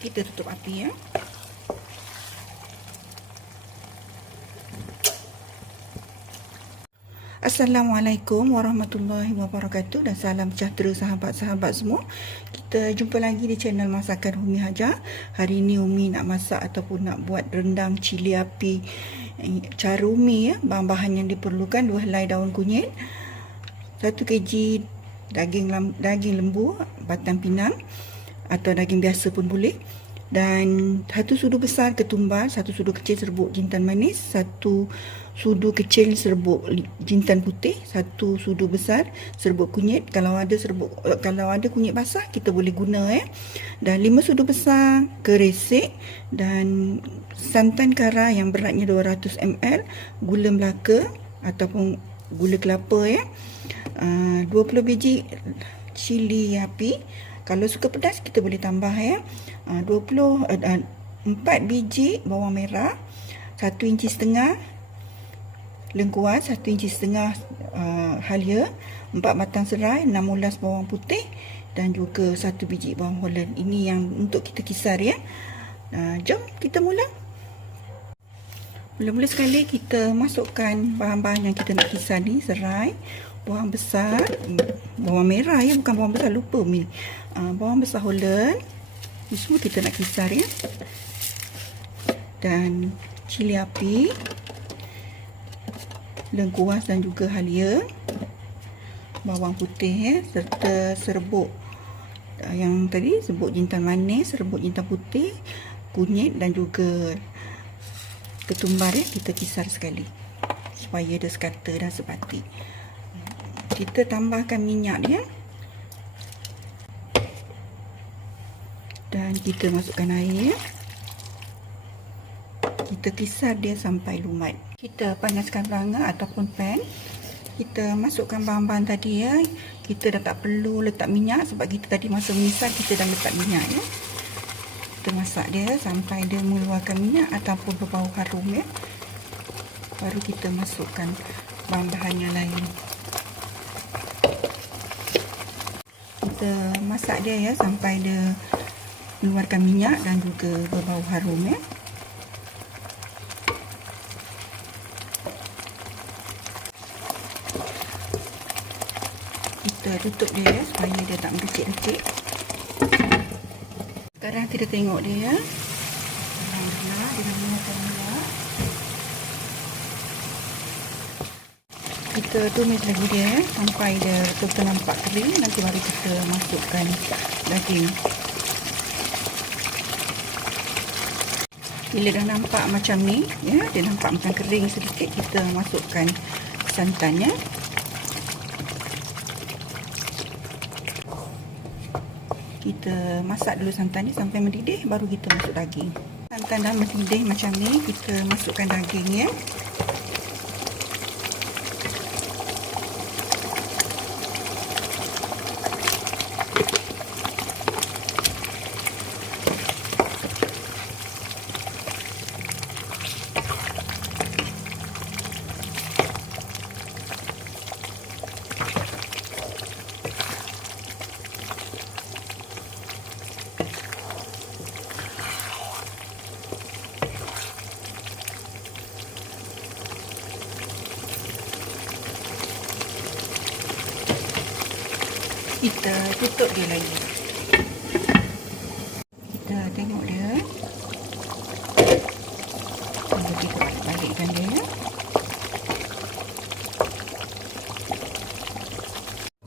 Kita tutup api ya. Assalamualaikum warahmatullahi wabarakatuh dan salam sejahtera sahabat-sahabat semua. Kita jumpa lagi di channel Masakan Umi Hajar. Hari ini Umi nak masak ataupun nak buat rendang cili api. Cara Umi ya, bahan-bahan yang diperlukan 2 helai daun kunyit, 1 kg daging lembu batang pinang atau daging biasa pun boleh, dan 1 sudu besar ketumbar, 1 sudu kecil serbuk jintan manis, 1 sudu kecil serbuk jintan putih, 1 sudu besar serbuk kunyit. Kalau ada kunyit basah kita boleh guna ya. Dan 5 sudu besar keresek dan santan kara yang beratnya 200 ml, gula melaka ataupun gula kelapa ya. 20 biji cili api. Kalau suka pedas kita boleh tambah ya. 4 biji bawang merah, 1,5 inci lengkuas, 1,5 inci halia, 4 batang serai, 6 ulas bawang putih dan juga 1 biji bawang holland. Ini yang untuk kita kisar ya. Jom kita mula. Mula-mula sekali kita masukkan bahan-bahan yang kita nak kisar ni. Serai, bawang besar, bawang merah ya, bukan bawang besar, lupa ni. Bawang besar holland. Ini semua kita nak kisar ya. Dan cili api, lengkuas dan juga halia, bawang putih ya, serta serbuk yang tadi, serbuk jintan manis, serbuk jintan putih, kunyit dan juga ketumbar ya, kita kisar sekali supaya dia sekata dan sepati. Kita tambahkan minyak dia dan kita masukkan air. Kita kisar dia sampai lumat. Kita panaskan pelanga ataupun pan. Kita masukkan bahan-bahan tadi ya. Kita dah tak perlu letak minyak sebab kita tadi masa memisah kita dah letak minyak ya. Kita masak dia sampai dia mengeluarkan minyak ataupun berbau harum ya. Baru kita masukkan bahan-bahan yang lain. Kita masak dia ya sampai dia mengeluarkan minyak dan juga berbau harum ya. Kita tutup dia ya, supaya dia tak mericik-ricik. Sekarang kita tengok dia ya. Alhamdulillah dia dah mengeluarkan minyak. Kita tumis lagi dia ya, sampai dia betul-betul nampak kering. Nanti baru kita masukkan daging. Bila dah nampak macam ni ya, dia nampak macam kering sedikit, kita masukkan santannya. Kita masak dulu santan ni sampai mendidih, baru kita masuk daging. Santan dah mendidih macam ni, kita masukkan daging ya. Kita tutup dia lagi. Kita tengok dia. Lalu kita balik-balikkan dia.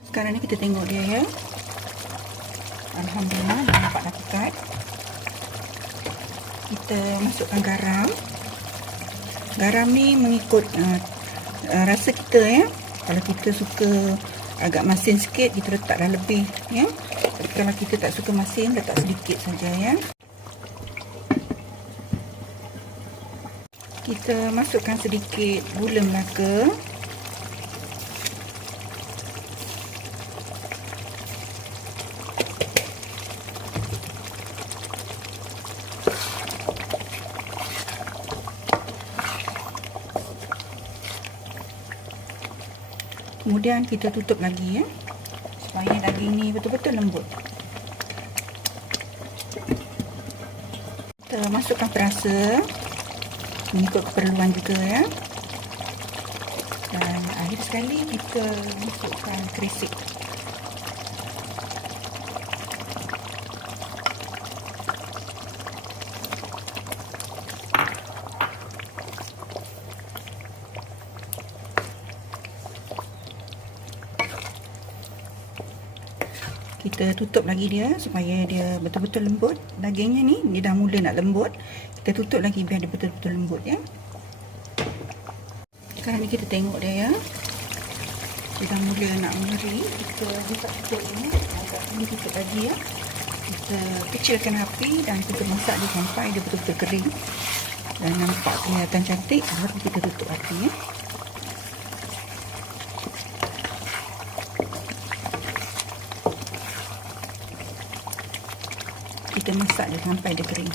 Sekarang ni kita tengok dia ya. Alhamdulillah dah nampak dah pekat. Kita masukkan garam. Garam ni mengikut rasa kita ya. Kalau kita suka agak masin sikit, kita letak dah lebih ya. Tapi kalau kita tak suka masin, letak sedikit saja ya. Kita masukkan sedikit gula melaka. Kemudian kita tutup lagi ya, supaya daging ni betul-betul lembut. Kita masukkan perasa mengikut keperluan juga ya. Dan akhir sekali kita masukkan kerisik. Kita tutup lagi dia supaya dia betul-betul lembut. Dagingnya ni dia dah mula nak lembut. Kita tutup lagi biar dia betul-betul lembut ya. Sekarang ni kita tengok dia ya. Dia dah mula nak mengeri. Kita buka tutup ni. Agak ni tutup lagi ya. Kita kecilkan api dan kita masak dia sampai dia betul-betul kering. Dan nampak kelihatan cantik. Baru kita tutup api ya. Kita masak dia sampai dia kering.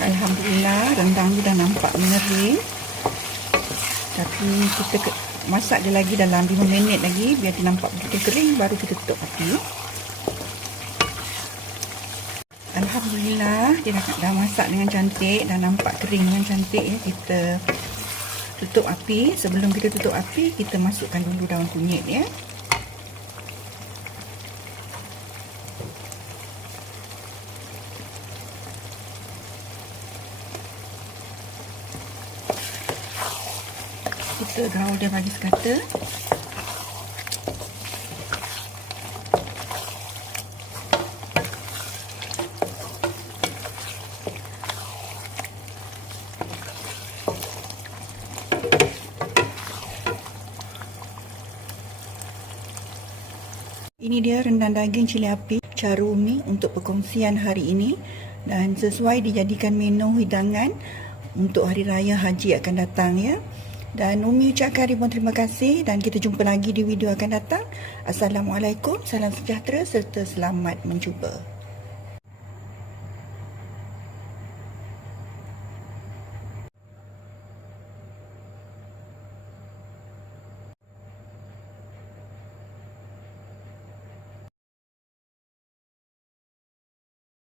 Alhamdulillah, rendang dia dah nampak mengering. Tapi kita masak dia lagi dalam 5 minit lagi biar dia nampak betul kering, baru kita tutup api. Alhamdulillah, dia dah masak dengan cantik, dah nampak kering dengan cantik ya. Kita tutup api. Sebelum kita tutup api, kita masukkan dulu daun kunyit ya. Kita gaul dia bagi sekata. Ini dia rendang daging cili api cara Umi untuk perkongsian hari ini dan sesuai dijadikan menu hidangan untuk hari raya haji akan datang ya. Dan Umi ucapkan ribuan terima kasih dan kita jumpa lagi di video akan datang. Assalamualaikum, salam sejahtera serta selamat mencuba.